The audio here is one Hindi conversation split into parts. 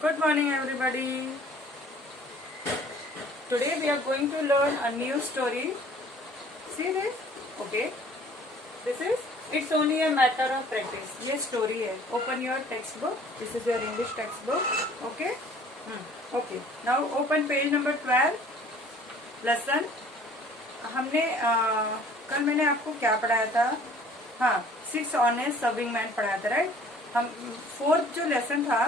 Good morning, everybody. Today we are going to learn a new story. See this? Okay. This is It's Only a Matter of Practice. ये story है. Open your textbook. This is your English textbook. Okay. Okay. Now open page number 12. Lesson. हमने कल मैंने आपको क्या पढ़ाया था? हाँ, 6 ऑनेस्ट सर्विंग मैन पढ़ाया था, राइट? हम 4th जो लेसन था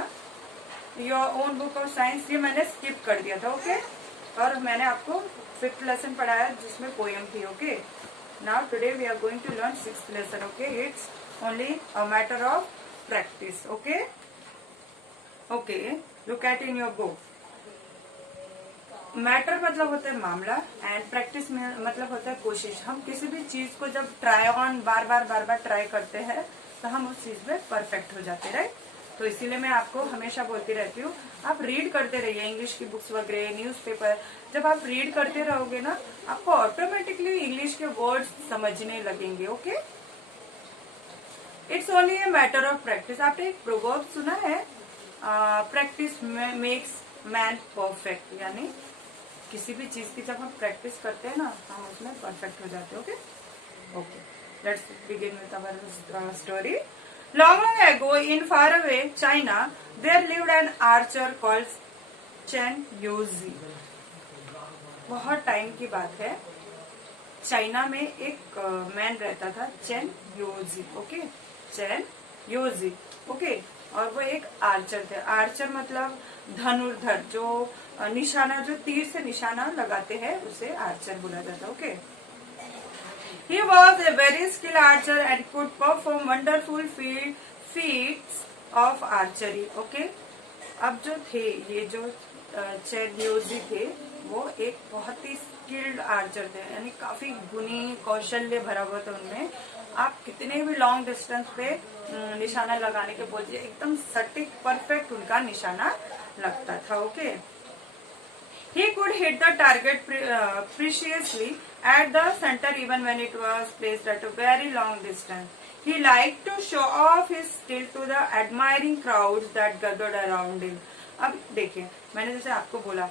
your own book of science, ये मैंने स्किप कर दिया था. ओके. और मैंने आपको 5th लेसन पढ़ाया जिसमें पोएम थी. Okay. Now today we are going to learn 6th lesson. Okay. It's only a matter of practice. Okay. Okay. Look at in your book. Matter मतलब होता है मामला एंड प्रैक्टिस में मतलब होता है कोशिश. हम किसी भी चीज को जब try on bar bar try करते हैं तो हम उस चीज में परफेक्ट हो जाते हैं, राइट? तो इसीलिए मैं आपको हमेशा बोलती रहती हूँ, आप रीड करते रहिए इंग्लिश की बुक्स वगैरह, न्यूज़पेपर. जब आप रीड करते रहोगे ना, आपको ऑटोमेटिकली इंग्लिश के वर्ड्स समझने लगेंगे. Okay. It's only a matter of practice. आपने एक प्रोवर्ब सुना है, प्रैक्टिस मेक्स मैन परफेक्ट. यानी किसी भी चीज की जब हम प्रैक्टिस करते हैं ना, हम उसमें परफेक्ट हो जाते हैं. Okay. Okay. Let's begin with our story. Long ago, in faraway China, there lived an archer called Chen Yozi. बहुत टाइम की बात है. चाइना में एक मैन रहता था, चेन योजी. ओके. चेन योजी. ओके. और वो एक आर्चर थे. आर्चर मतलब धनुर्धर, जो निशाना, जो तीर से निशाना लगाते हैं, उसे आर्चर बोला जाता है. Okay. He was a very skilled archer and could perform wonderful feats of archery. Okay. अब जो थे, ये जो चेन योजी थे, वो एक बहुत ही स्किल्ड आर्चर थे. यानी काफी गुणी कौशल्य भरा हुआ था उनमें. आप कितने भी लॉन्ग डिस्टेंस पे निशाना लगाने के बोलिए, एकदम सटीक परफेक्ट उनका निशाना लगता था. Okay. He could hit the target precisely at the center even when it was placed at a very long distance. He liked to show off his skill to the admiring crowds that gathered around him. अब देखिए, मैंने जैसे आपको बोला,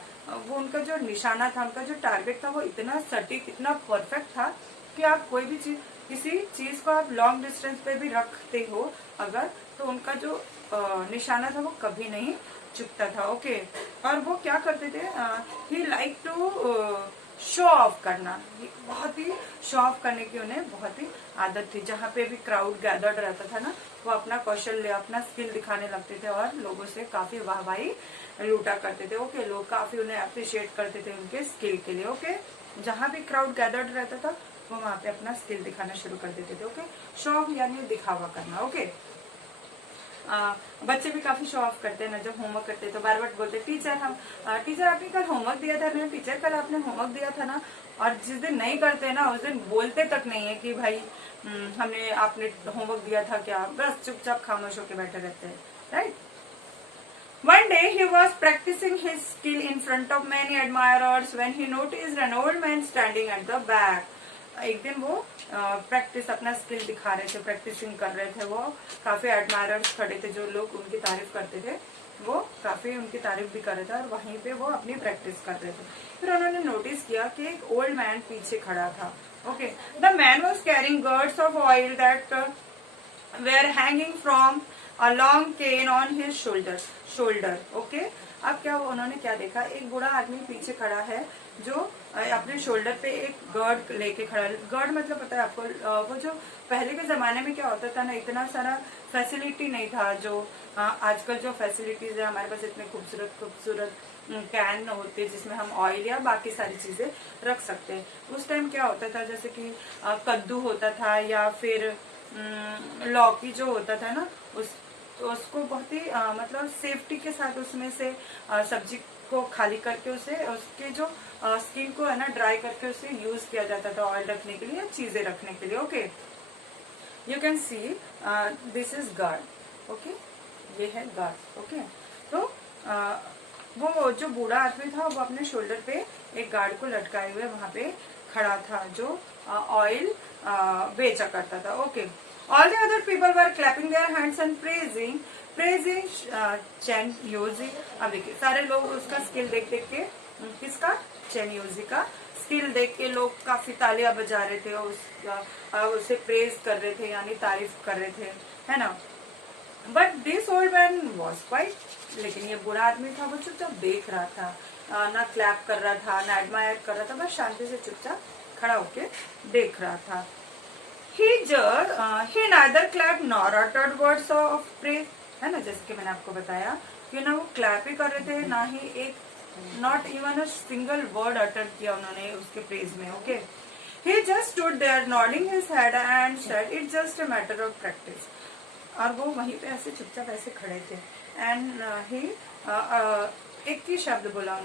वो उनका जो निशाना था, उनका जो टारगेट था, वो इतना सटीक, इतना परफेक्ट था कि आप कोई भी चीज, किसी चीज को आप लॉन्ग डिस्टेंस पे भी रखते हो अगर, तो उनका जो निशाना था वो कभी नहीं चुकता था. ओके. और वो क्या करते थे, ही लाइक टू शो ऑफ करना. बहुत ही शो ऑफ करने की उन्हें बहुत ही आदत थी. जहाँ पे भी क्राउड गैदर्ड रहता था ना, वो अपना कौशल्य, अपना स्किल दिखाने लगते थे और लोगों से काफी वाहवाही लूटा करते थे. ओके. लोग काफी उन्हें अप्रिशिएट करते थे उनके स्किल के लिए. ओके. जहाँ भी क्राउड गैदर्ड रहता था, वो वहां पे अपना स्किल दिखाना शुरू कर देते थे. ओके. शो ऑफ यानी दिखावा करना. ओके. बच्चे भी काफी शो ऑफ करते हैं ना, जब होमवर्क करते हैं तो बार बार बोलते, टीचर आपने कल होमवर्क दिया था ना, टीचर कल आपने होमवर्क दिया था ना. और जिस दिन नहीं करते ना, उस दिन बोलते तक नहीं है कि भाई आपने होमवर्क दिया था क्या. बस चुपचाप खामोश होकर बैठे रहते हैं, right? One day he was practicing his skill in front of many admirers when he noticed an old man standing at the back. एक दिन वो प्रैक्टिस, अपना स्किल दिखा रहे थे, प्रैक्टिसिंग कर रहे थे. वो काफी एडमायरर्स खड़े थे, जो लोग उनकी तारीफ करते थे, वो काफी उनकी तारीफ भी कर रहे थे और वहीं पे वो अपनी प्रैक्टिस कर रहे थे. फिर उन्होंने नोटिस किया कि एक ओल्ड मैन पीछे खड़ा था. Okay. The man was carrying gourds of oil that were hanging from a long cane on his shoulder. Okay. अब क्या, उन्होंने क्या देखा, एक बूढ़ा आदमी पीछे खड़ा है जो अपने शोल्डर पे एक गर्ड लेके खड़ा है. गर्ड मतलब पता है आपको, वो जो पहले के जमाने में क्या होता था ना, इतना सारा फैसिलिटी नहीं था जो आजकल जो फैसिलिटीज है हमारे पास. इतने खूबसूरत कैन होते जिसमें हम ऑयल या बाकी सारी चीजें रख सकते हैं. उस टाइम क्या होता था, जैसे कि कद्दू होता था या फिर लौकी जो होता था ना, उसको बहुत ही मतलब सेफ्टी के साथ उसमें से सब्जी को खाली करके उसे, उसके जो स्किन को है ना, ड्राई करके उसे यूज किया जाता था ऑयल रखने के लिए, चीजें रखने के लिए. Okay. You can see this is guard. Okay. ये है गार्ड. ओके. तो वो जो बूढ़ा आदमी था, वो अपने शोल्डर पे एक गार्ड को लटकाए हुए वहां पे खड़ा था, जो ऑयल बेचा करता था. Okay. All the other people were clapping their hands and praising चैन योजी। अब देखिए सारे लोग उसका स्किल देख देख के, किसका, चैन योजी का स्किल देख के लोग काफी तालियां बजा रहे थे और उसे प्रेज कर रहे थे, यानी तारीफ कर रहे थे, है ना। But this old man was quite, लेकिन ये बुरा आदमी था, वो चुपचाप देख रहा था, ना क्लैप कर रहा था, ना एडमायर कर रहा था, बस शांति से चुपचाप खड़ा होके देख रहा था। He neither clapped nor uttered words of praise, है ना, जैसे कि मैंने आपको बताया कि ना वो क्लैप ही कर रहे थे, ना ही एक not even a single word utter किया उन्होंने उसके प्रेज में। Okay, he just stood there nodding his head and said it's just a matter of practice. और वो वहीं पे ऐसे चुपचाप ऐसे खड़े थे एंड ही एक ही शब्द बोला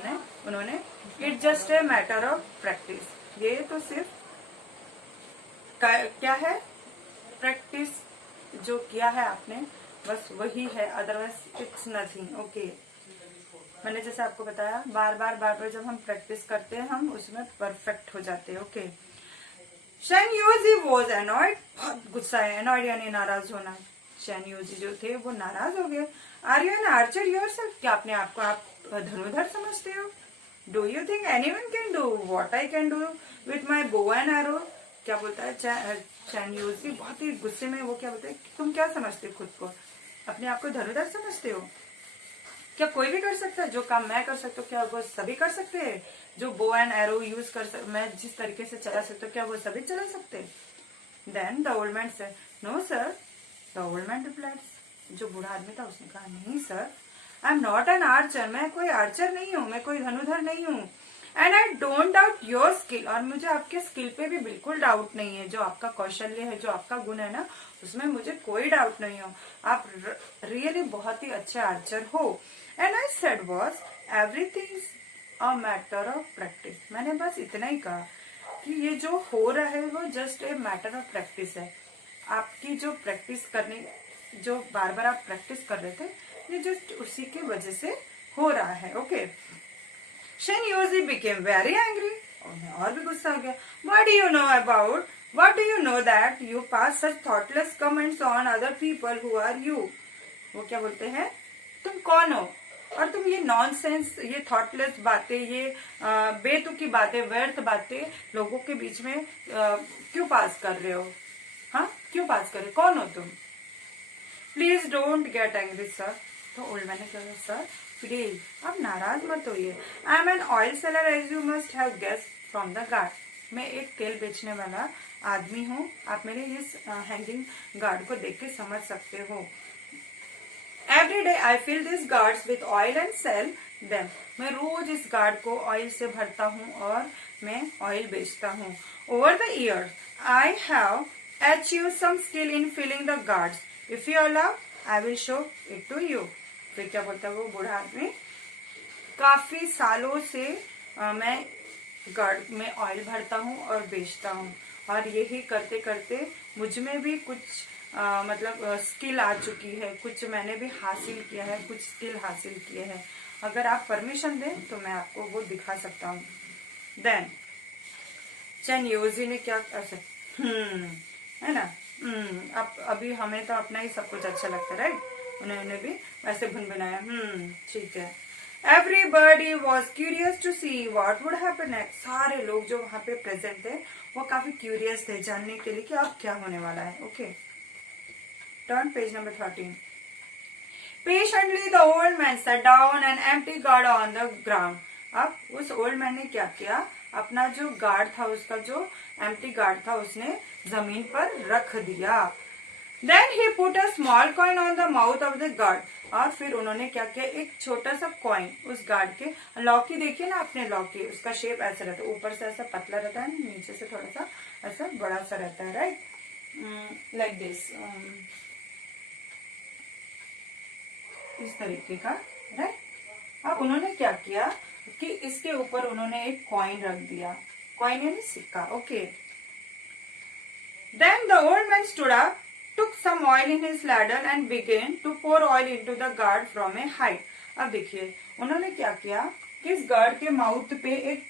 उन्होंने it's just a matter of practice. ये तो सिर्फ क्या है, प्रैक्टिस जो किया है आपने बस वही है, अदरवाइज इट्स नथिंग। ओके, मैंने जैसे आपको बताया बार बार जब हम प्रैक्टिस करते हैं हम उसमें परफेक्ट हो जाते हैं। Okay, Chen Yaozi was annoyed, बहुत गुस्सा है, एनॉयड यानी नाराज होना। शेन यूजी जो थे वो नाराज हो गए। Are you an archer yourself, क्या अपने आप को आप धनुधर समझते हो? Do you think anyone can do what I can do with my bow and arrow? क्या बोलता है चैन यूजी, बहुत ही गुस्से में वो क्या बोलते हैं, तुम क्या समझते हो खुद को, अपने आप को धनुधर समझते हो? क्या कोई भी कर सकता है? जो काम मैं कर सकता हूँ क्या वो सभी कर सकते हैं? जो बो एंड एरो यूज मैं जिस तरीके से चला सकता हूँ क्या वो सभी चला सकते हैं? Then the old man said, no sir. The old man replied, जो बूढ़ा आदमी था उसने कहा, नहीं sir, I am not an archer, मैं कोई आर्चर नहीं हूँ, मैं कोई धनुधर नहीं हूँ। And I don't doubt your skill, और मुझे आपके स्किल पे भी बिल्कुल डाउट नहीं है, जो आपका कौशल्य है, जो आपका गुण है ना, उसमें मुझे कोई डाउट नहीं हो, आप रियली बहुत ही अच्छे आर्चर हो। And I said was everything a matter of practice, मैंने बस इतना ही कहा कि ये जो हो रहा है वो just a matter of practice है। आपकी जो प्रैक्टिस करने, जो बार बार आप प्रैक्टिस कर रहे थे, ये जस्ट उसी की वजह से हो रहा है। Okay, Chen Yaozi became very angry, और भी गुस्सा हो गया। What do you know that you pass such thoughtless comments on other people who are you? वो क्या बोलते हैं, तुम कौन हो और तुम ये नॉनसेंस, ये थॉटलेस बातें, ये बेतुकी बातें, व्यर्थ बातें लोगों के बीच में क्यों पास कर रहे हो? हाँ, क्यों पास कर रहे हो? कौन हो तुम? Please don't get angry sir. तो ओल्ड मैन ने कहा, सर प्लीज आप नाराज मत होइए। I am an oil seller as you must have guessed from the gourd, मैं एक तेल बेचने वाला आदमी हूँ, आप मेरे इस हैंगिंग गार्ड को देख के समझ सकते हो। Every day I fill this guards with oil and sell them, मैं रोज इस गार्ड को ऑयल से भरता हूँ और मैं ऑयल बेचता हूँ। Over the year I have achieved some skill in filling the guards. If you allow, I will show it to you. फिर क्या बोलता है वो बूढ़ा आदमी, काफी सालों से मैं गार्ड में ऑयल भरता हूँ और बेचता हूँ, और यही करते करते मुझ में भी कुछ मतलब स्किल आ चुकी है, कुछ मैंने भी हासिल किया है, कुछ स्किल हासिल किए हैं। अगर आप परमिशन दें तो मैं आपको वो दिखा सकता हूँ। देन चैन यूजी ने क्या ऐसे है ना, अब अभी हमें तो अपना ही सब कुछ अच्छा लगता है, राइट? उन्होंने भी वैसे भुनभुनाया, ठीक है। Everybody was curious to see what would happen next, सारे लोग जो वहां पे प्रेजेंट थे वो काफी क्यूरियस थे जानने के लिए कि अब क्या होने वाला है। Okay, turn page number 13। Patiently the old man sat down an empty guard on the ground, अब उस ओल्ड मैन ने क्या किया, अपना जो गार्ड था, उसका जो एम्प्टी गार्ड था, उसने जमीन पर रख दिया। Then he put a small coin on the mouth of the gourd, और फिर उन्होंने क्या किया, एक छोटा सा कॉइन उस गार्ड के, लॉकी देखिए ना अपने लॉकी, उसका शेप ऐसा रहता है, ऊपर से ऐसा पतला रहता है, नीचे से थोड़ा सा ऐसा बड़ा सा रहता है, राइट? लाइक दिस, इस तरीके का, राइट? अब उन्होंने क्या किया कि इसके ऊपर उन्होंने एक कॉइन रख दिया, कॉइन यानी सिक्का। Okay, then the old man stood up, took some oil in his ladle and began to pour oil into the guard from a height. अब देखिए उन्होंने क्या किया कि इस गार्ड के माउथ पे एक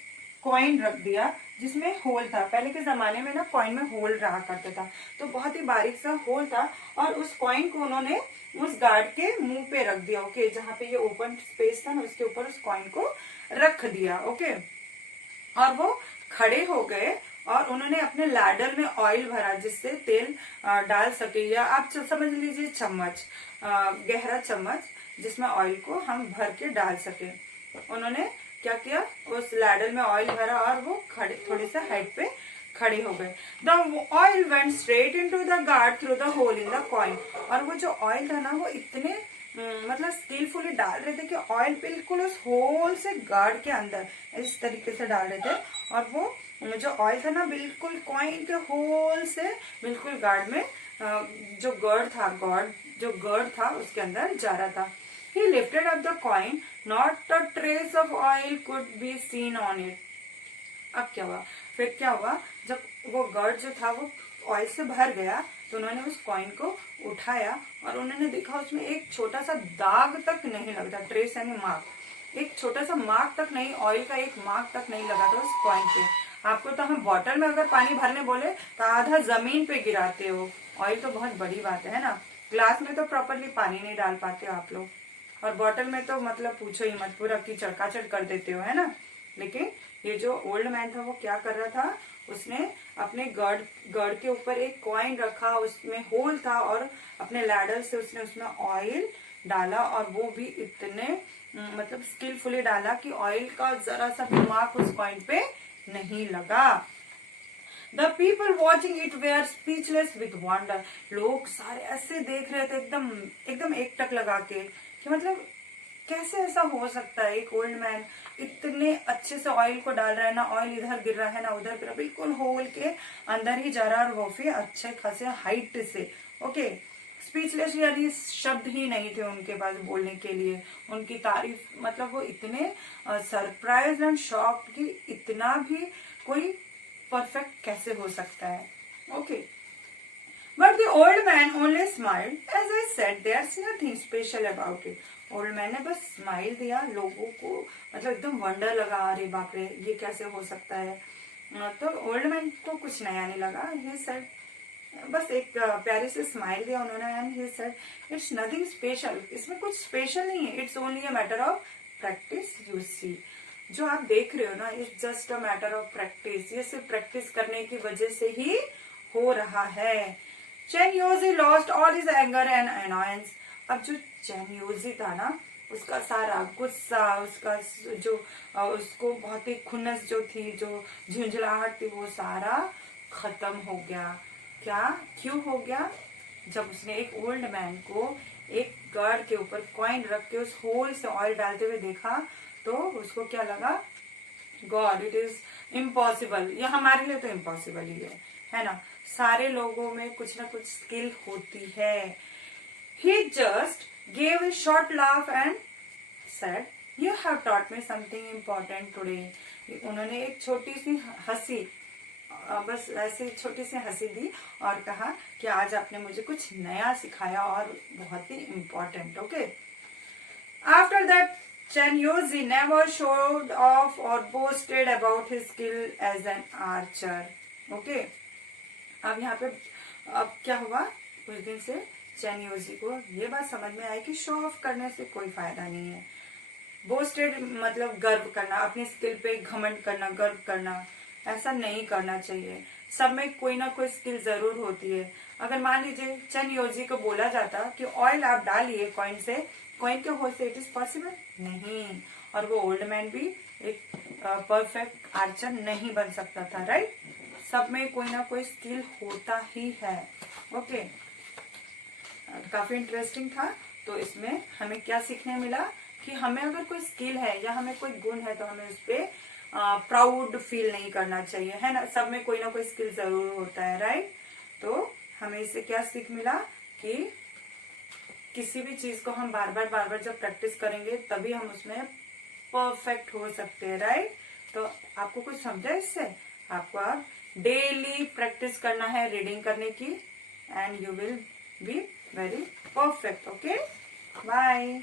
कॉइन रख दिया जिसमें होल था। पहले के जमाने में ना कॉइन में होल रहा करता था, तो बहुत ही बारीक सा होल था और उस कॉइन को उन्होंने उस गार्ड के मुंह पे रख दिया। ओके, जहाँ पे ये ओपन स्पेस था ना उसके ऊपर उस कॉइन को रख दिया। ओके, और वो खड़े हो गए और उन्होंने अपने लैडर में ऑयल भरा जिससे तेल डाल सके, या आप समझ लीजिए चम्मच, गहरा चम्मच जिसमें ऑयल को हम भर के डाल सके। उन्होंने क्या किया, उस लैडर में ऑयल भरा और वो खड़े थोड़े से हाइट पे खड़े हो गए। The oil went straight into the gourd through the hole in the coin. और वो जो ऑयल था ना वो इतने मतलब स्किलफुली डाल रहे थे कि ऑयल बिल्कुल उस होल से गार्ड के अंदर इस तरीके से डाल रहे थे, और वो जो ऑयल था ना बिल्कुल कॉइन के होल से बिल्कुल गार्ड में जो गर्ड था उसके अंदर जा रहा था। He lifted up the coin, not a trace of oil could be seen on it. अब क्या हुआ, फिर क्या हुआ, जब वो गर्ड जो था वो ऑयल से भर गया तो उन्होंने उस कॉइन को उठाया और उन्होंने देखा उसमें एक छोटा सा दाग तक नहीं लगता। ट्रेस यानी मार्क, एक छोटा सा मार्क तक नहीं, ऑयल का एक मार्क तक नहीं लगा था उस कॉइन पे। आपको तो हम बॉटल में अगर पानी भरने बोले तो आधा जमीन पे गिराते हो, ऑयल तो बहुत बड़ी बात है ना। ग्लास में तो प्रॉपरली पानी नहीं डाल पाते हो आप लोग, और बॉटल में तो मतलब पूछो ही मत, पूरा कीचड़ काचड़ कर देते हो, है ना। लेकिन ये जो ओल्ड मैन था वो क्या कर रहा था, उसने अपने गर्ड के ऊपर एक कॉइन रखा, उसमें होल था और अपने लैडर से उसने उसमें ऑयल डाला, और वो भी इतने मतलब स्किलफुली डाला कि ऑयल का जरा सा भी मार्क उस कॉइन पे नहीं लगा। The people watching it were speechless with wonder. लोग सारे ऐसे देख रहे थे एकदम एकटक लगा के कि मतलब कैसे ऐसा हो सकता है, एक ओल्ड मैन इतने अच्छे से ऑयल को डाल रहा है ना, ऑयल इधर गिर रहा है ना उधर गिर रहा, बिल्कुल होल के अंदर ही जा रहा है, और वो फिर अच्छे खासे हाइट से। ओके, स्पीचलेस यानी शब्द ही नहीं थे उनके पास बोलने के लिए उनकी तारीफ, मतलब वो इतने सरप्राइज एंड शॉक्ड कि इतना भी कोई परफेक्ट कैसे हो सकता है। Okay, but the old man only smiled, as I said there's nothing special about it. Old man ने बस स्माइल दिया, लोगों को मतलब एकदम वंडर लगा, अरे बाप रे ये कैसे हो सकता है। तो ओल्ड मैन को कुछ नया नहीं लगा। ही सेड, बस एक प्यारी से स्माइल दिया उन्होंने, and he said it's nothing special, इसमें कुछ स्पेशल नहीं है, it's only a matter of practice. You see, जो आप देख रहे हो ना, it's just a matter of practice, ये सिर्फ प्रैक्टिस करने की वजह से ही हो रहा है। Chen Yozi lost all his anger and annoyance. अब जो चेन योजी था ना, उसका सारा गुस्सा, उसका जो उसको बहुत ही खुन्नस जो थी, जो झुंझलाहट थी, वो सारा खत्म हो गया। क्या, क्यों हो गया? जब उसने एक ओल्ड मैन को एक गार्ड के ऊपर कॉइन रख के उस होल से ऑयल डालते हुए देखा तो उसको क्या लगा, गॉड इट इज इम्पॉसिबल, ये हमारे लिए तो इम्पॉसिबल ही है ना। सारे लोगों में कुछ ना कुछ स्किल होती है। He just gave a short laugh and said, "You have taught me something important today." उन्होंने एक छोटी सी हंसी, बस ऐसी छोटी सी हंसी दी और कहा कि आज आपने मुझे कुछ नया सिखाया और बहुत ही important. Okay, after that Chen Yozi never showed off or boasted about his skill as an archer. Okay, अब यहाँ पे अब क्या हुआ, कुछ दिन से चेन योजी को ये बात समझ में आई कि शो ऑफ करने से कोई फायदा नहीं है। बोस्टेड मतलब गर्व करना, अपनी स्किल पे घमंड करना, गर्व करना, ऐसा नहीं करना चाहिए। सब में कोई ना कोई स्किल जरूर होती है। अगर मान लीजिए चेन योजी को बोला जाता कि ऑयल आप डालिए कॉइन से, कॉइन के होल से, इट इज पॉसिबल नहीं, और वो ओल्ड मैन भी एक परफेक्ट आर्चर नहीं बन सकता था, राइट। सब में कोई ना कोई स्किल होता ही है। ओके, काफी इंटरेस्टिंग था। तो इसमें हमें क्या सीखने मिला कि हमें अगर कोई स्किल है या हमें कोई गुण है तो हमें उस पर प्राउड फील नहीं करना चाहिए, है ना। सब में कोई ना कोई स्किल जरूर होता है, राइट। तो हमें इससे क्या सीख मिला कि किसी भी चीज को हम बार बार जब प्रैक्टिस करेंगे तभी हम उसमें परफेक्ट हो सकते हैं, राइट। तो आपको कुछ समझा इससे? आपको अब डेली प्रैक्टिस करना है रीडिंग करने की, and you will be very perfect. Okay, bye.